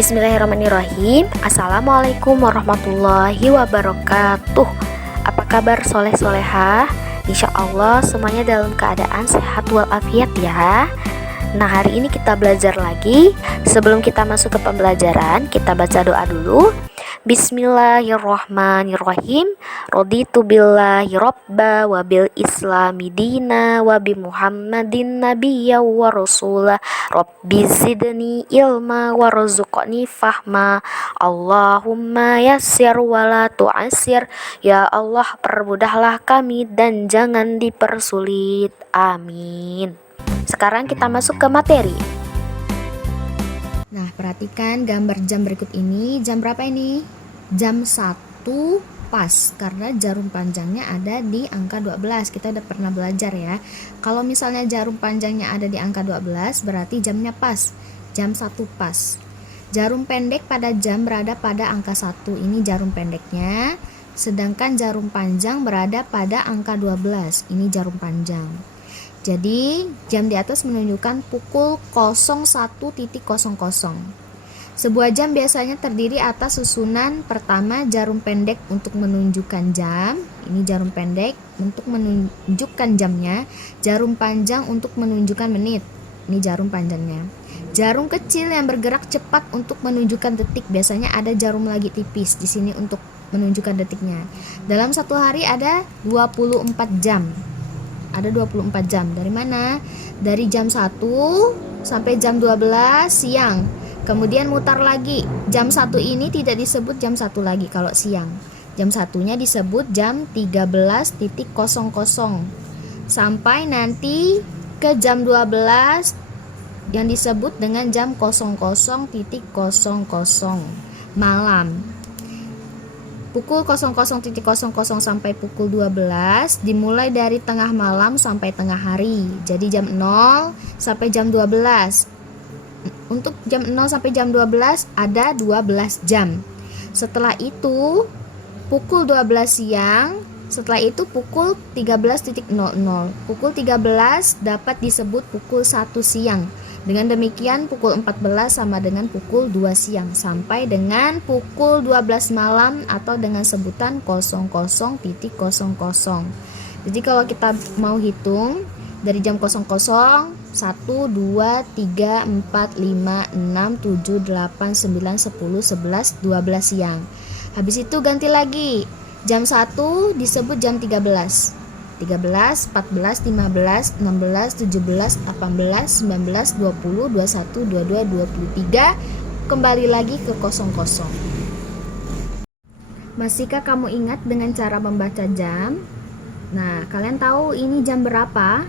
Bismillahirrahmanirrahim. Assalamualaikum warahmatullahi wabarakatuh. Apa kabar soleh-solehah? Insya Allah semuanya dalam keadaan sehat walafiat ya. Nah, hari ini kita belajar lagi. Sebelum kita masuk ke pembelajaran, kita baca doa dulu. Bismillahirrahmanirrahim. Raditu billahi robba wa bil islami dina wa bi muhammadin nabiyya wa rasulah. Rabbi zidni ilma warzuqni fahma. Allahumma yassir wa la tu'assir. Ya Allah, permudahlah kami dan jangan dipersulit. Amin. Sekarang kita masuk ke materi. Nah, perhatikan gambar jam berikut ini. Jam berapa ini? Jam 1 pas, karena jarum panjangnya ada di angka 12. Kita udah pernah belajar ya. Kalau misalnya jarum panjangnya ada di angka 12, berarti jamnya pas. Jam 1 pas. Jarum pendek pada jam berada pada angka 1. Ini jarum pendeknya. Sedangkan jarum panjang berada pada angka 12. Ini jarum panjang. Jadi, jam di atas menunjukkan pukul 01.00. Sebuah jam biasanya terdiri atas susunan pertama jarum pendek untuk menunjukkan jam. Ini jarum pendek untuk menunjukkan jamnya. Jarum panjang untuk menunjukkan menit. Ini jarum panjangnya. Jarum kecil yang bergerak cepat untuk menunjukkan detik. Biasanya ada jarum lagi tipis di sini untuk menunjukkan detiknya. Dalam satu hari ada 24 jam. Ada 24 jam. Dari mana? Dari jam 1 sampai jam 12 siang. Kemudian mutar lagi. Jam 1 ini tidak disebut jam 1 lagi kalau siang. Jam 1-nya disebut jam 13.00. Sampai nanti ke jam 12 yang disebut dengan jam 00.00 malam. Pukul 00.00 sampai pukul 12 dimulai dari tengah malam sampai tengah hari. Jadi jam 0 sampai jam 12. Untuk jam 0 sampai jam 12 ada 12 jam. Setelah itu pukul 12 siang, setelah itu pukul 13.00. Pukul 13 dapat disebut pukul 1 siang. Dengan demikian pukul 14 sama dengan pukul 2 siang sampai dengan pukul 12 malam atau dengan sebutan 00.00. Jadi kalau kita mau hitung dari jam 00, 1, 2, 3, 4, 5, 6, 7, 8, 9, 10, 11, 12 siang. Habis itu ganti lagi. Jam 1 disebut jam 13. 13, 14, 15, 16, 17, 18, 19, 20, 21, 22, 23. Kembali lagi ke 00. Masihkah kamu ingat dengan cara membaca jam? Nah, kalian tahu ini jam berapa?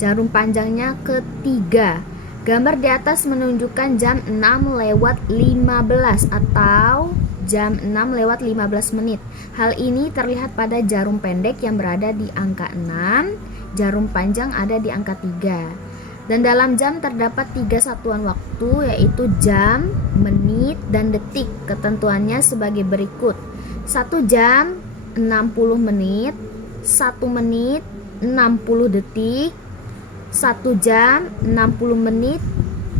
Jarum panjangnya ketiga. Gambar di atas menunjukkan jam 6:15 atau jam 6:15. Hal ini terlihat pada jarum pendek yang berada di angka 6, jarum panjang ada di angka 3. Dan dalam jam terdapat 3 satuan waktu, yaitu jam, menit, dan detik. Ketentuannya sebagai berikut. 1 jam 60 menit, 1 menit 60 detik, 1 jam 60 menit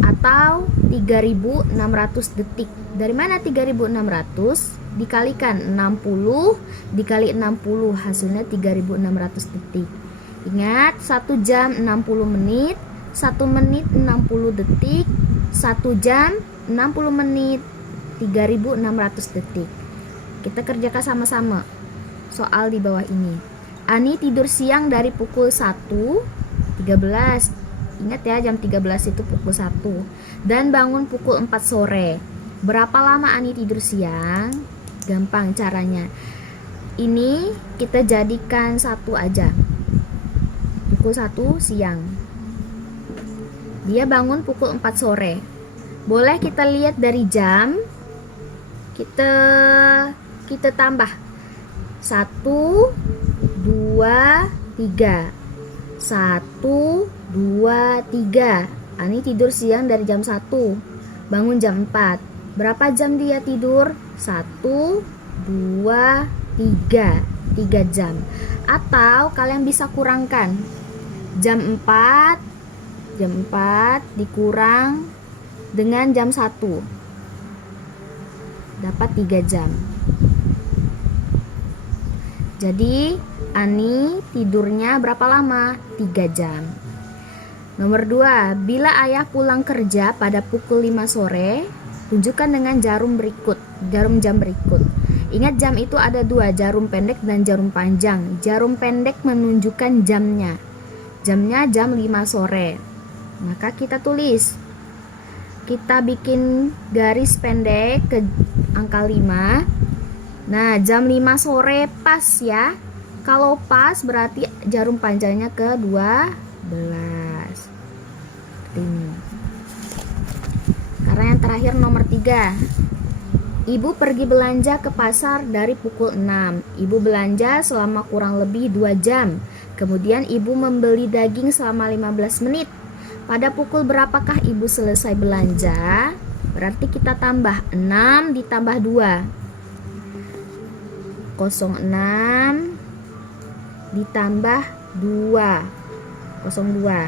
atau 3600 detik. Dari mana 3600? Dikalikan 60 dikali 60, hasilnya 3600 detik. Ingat, 1 jam 60 menit, 1 menit 60 detik, 1 jam 60 menit, 3600 detik. Kita kerjakan sama-sama soal di bawah ini. Ani tidur siang dari pukul 1.13. Ingat ya, jam 13 itu pukul 1. Dan bangun pukul 4 sore. Berapa lama Ani tidur siang? Gampang caranya. Ini kita jadikan 1 aja. Pukul 1 siang. Dia bangun pukul 4 sore. Boleh kita lihat dari jam. Kita tambah 1, 2, 3. 1, 2, 3. Ani tidur siang dari jam 1, bangun jam 4. Berapa jam dia tidur? 1, 2, 3. 3 jam. Atau kalian bisa kurangkan. Jam 4 dikurang dengan jam 1. dapat 3 jam. Jadi Ani tidurnya berapa lama? 3 jam. Nomor 2, bila ayah pulang kerja pada pukul 5 sore, tunjukkan dengan jarum jam berikut. Ingat, jam itu ada 2, jarum pendek dan jarum panjang. Jarum pendek menunjukkan jamnya. Jamnya jam 5 sore. Maka kita tulis. Kita bikin garis pendek ke angka 5. Nah, jam 5 sore pas ya. Kalau pas berarti jarum panjangnya ke 12. Ini. Karena yang terakhir nomor 3. Ibu pergi belanja ke pasar dari pukul 6. Ibu belanja selama kurang lebih 2 jam. Kemudian ibu membeli daging selama 15 menit. Pada pukul berapakah ibu selesai belanja? Berarti kita tambah 6 ditambah 2. 06 ditambah 2. 02.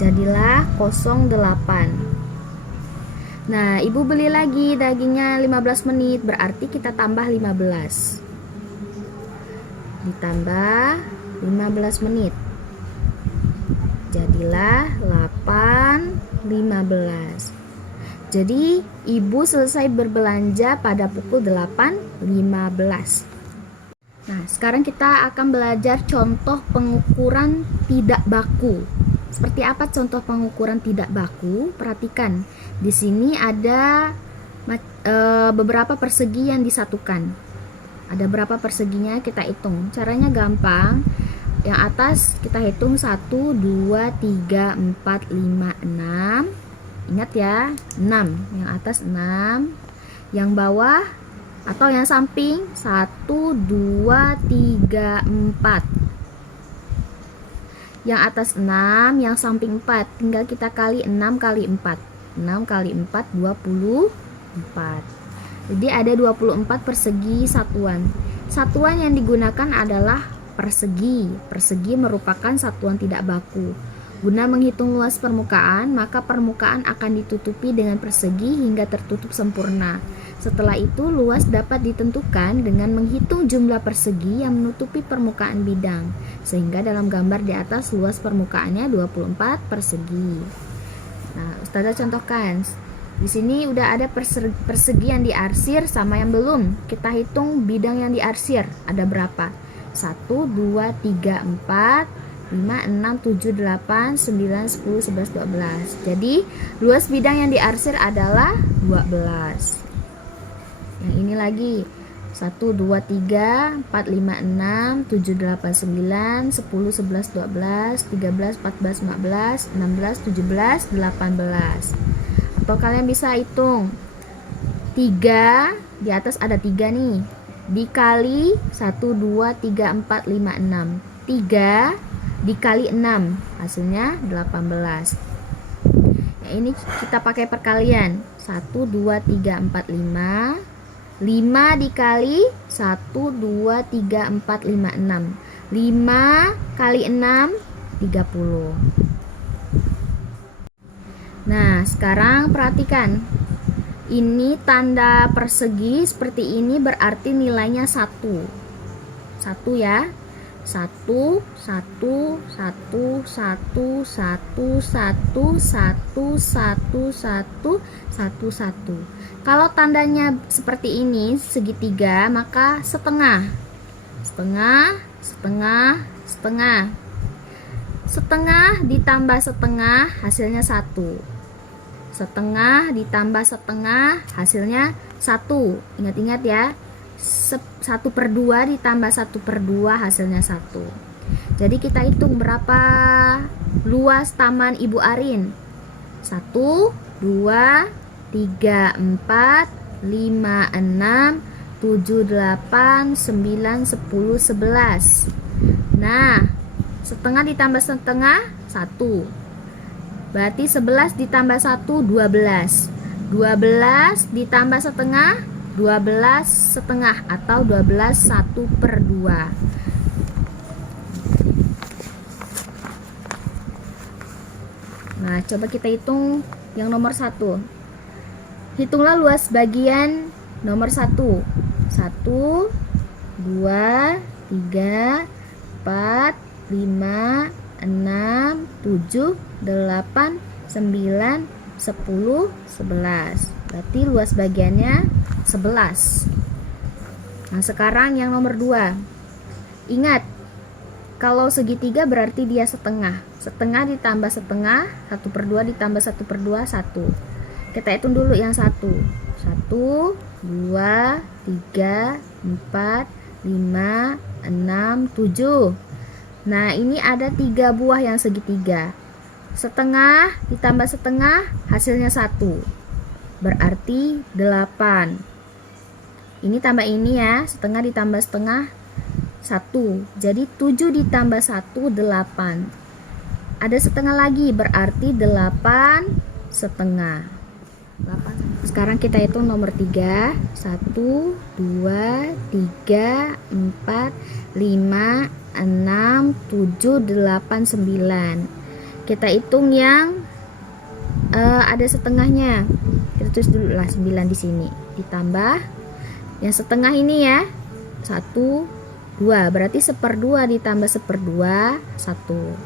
Jadilah 08. Nah, ibu beli lagi dagingnya 15 menit, berarti kita tambah 15. Ditambah 15 menit. Jadilah 8.15. Jadi, ibu selesai berbelanja pada pukul 8.15. Nah, sekarang kita akan belajar contoh pengukuran tidak baku. Seperti apa contoh pengukuran tidak baku? Perhatikan, di sini ada beberapa persegi yang disatukan. Ada berapa perseginya? Kita hitung. Caranya gampang. Yang atas kita hitung 1, 2, 3, 4, 5, 6. Ingat ya, 6. Yang atas 6. Yang bawah atau yang samping 1, 2, 3, 4. Yang atas 6, yang samping 4. Tinggal kita kali 6 kali 4. 6 kali 4, 24. Jadi ada 24 persegi satuan. Satuan yang digunakan adalah persegi. Persegi merupakan satuan tidak baku. Guna menghitung luas permukaan, maka permukaan akan ditutupi dengan persegi hingga tertutup sempurna. Setelah itu, luas dapat ditentukan dengan menghitung jumlah persegi yang menutupi permukaan bidang. Sehingga dalam gambar di atas luas permukaannya 24 persegi. Nah, Ustazah contohkan. Di sini udah ada persegi yang diarsir sama yang belum. Kita hitung bidang yang diarsir. Ada berapa? 1, 2, 3, 4, 5, 6, 7, 8, 9, 10, 11, 12. Jadi, luas bidang yang diarsir adalah 12. Yang ini lagi 1, 2, 3, 4, 5, 6, 7, 8, 9, 10, 11, 12, 13, 14, 15, 16, 17, 18. Atau kalian bisa hitung 3, di atas ada 3 nih, dikali 1, 2, 3, 4, 5, 6. 3 dikali 6, hasilnya 18. Nah, ini kita pakai perkalian. 1, 2, 3, 4, 5. 5 dikali 1, 2, 3, 4, 5, 6. 5 kali 6, 30. Nah, sekarang perhatikan. Ini tanda persegi seperti ini berarti nilainya 1. 1 ya. 1, 1, 1, 1, 1, 1, 1, 1, 1, 1. Kalau tandanya seperti ini, segitiga, maka setengah. Setengah, setengah, setengah. Setengah ditambah setengah, hasilnya 1. Setengah ditambah setengah, hasilnya 1. Ingat-ingat ya. 1/2 ditambah 1/2, hasilnya 1. Jadi kita hitung berapa luas taman Ibu Arin. 1, 2, 3, 4, 5, 6, 7, 8, 9, 10, 11. Nah, setengah ditambah setengah 1. Berarti 11 ditambah 1, 12. 12 ditambah setengah, 12 setengah atau 12 1/2. Nah, coba kita hitung yang nomor 1. Hitunglah luas bagian nomor 1. 1, 2, 3, 4, 5, 6, 7, 8, 9, 10, 11. Berarti luas bagiannya 11. Nah, sekarang yang nomor 2. Ingat, kalau segitiga berarti dia setengah. Setengah ditambah setengah, 1/2 ditambah 1/2, 1. Kita hitung dulu yang 1. 1, 2, 3, 4, 5, 6, 7. Nah, ini ada 3 buah yang segitiga. Setengah ditambah setengah hasilnya 1. Berarti 8. Ini tambah ini ya, setengah ditambah setengah 1. Jadi 7 ditambah 1, 8. Ada setengah lagi, berarti 8 setengah. Sekarang kita hitung nomor 3. 1, 2, 3, 4, 5, 6, 7, 8, 9. Kita hitung yang ada setengahnya. Kita tulis dulu lah 9 di sini. Ditambah yang setengah ini ya. 1, 2. Berarti 1/2 ditambah 1/2, 1.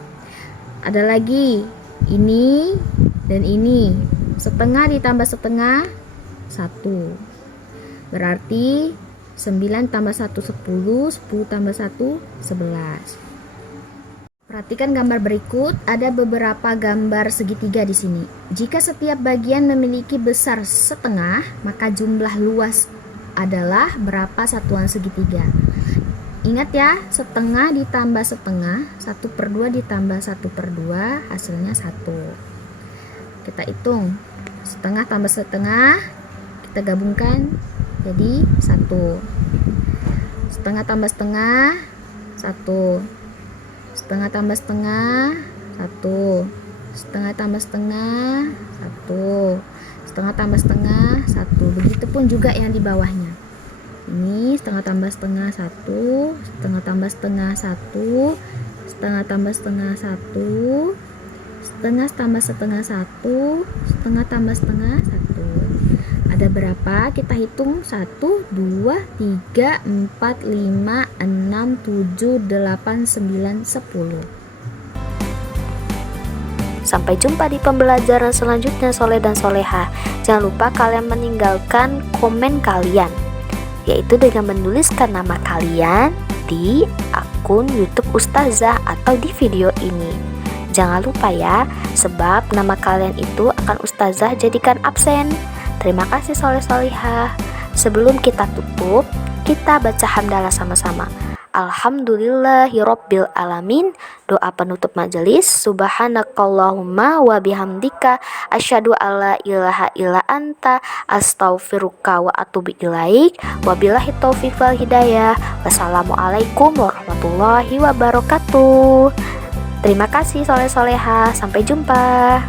Ada lagi ini dan ini. Setengah ditambah setengah 1. Berarti 9 tambah 1 10, 10 tambah 1 11. Perhatikan gambar berikut, ada beberapa gambar segitiga di sini. Jika setiap bagian memiliki besar setengah, maka jumlah luas adalah berapa satuan segitiga? Ingat ya, setengah ditambah setengah, 1/2 ditambah 1/2, hasilnya 1. Kita hitung, setengah tambah setengah, kita gabungkan jadi 1. Setengah tambah setengah, 1. Setengah tambah setengah, 1. Setengah tambah setengah, 1. Setengah tambah setengah, 1. Begitupun juga yang di bawahnya. Ini setengah tambah setengah 1, setengah tambah setengah 1, setengah tambah setengah 1, setengah tambah setengah 1, setengah tambah setengah 1. Ada berapa? Kita hitung 1, 2, 3, 4, 5, 6, 7, 8, 9, 10. Sampai jumpa di pembelajaran selanjutnya Soleh dan Soleha. Jangan lupa kalian meninggalkan komen kalian, yaitu dengan menuliskan nama kalian di akun YouTube Ustazah atau di video ini. Jangan lupa ya, sebab nama kalian itu akan Ustazah jadikan absen. Terima kasih Soleh Solihah. Sebelum kita tutup, kita baca hamdalah sama-sama. Alhamdulillahirabbil alamin. Doa penutup majelis. Subhanakallahumma wa bihamdika asyhadu alla ilaha illa anta astaghfiruka wa atubu ilaik. Wabillahi taufiq wal hidayah. Wassalamualaikum warahmatullahi wabarakatuh. Terima kasih Soleh Soleha. Sampai jumpa.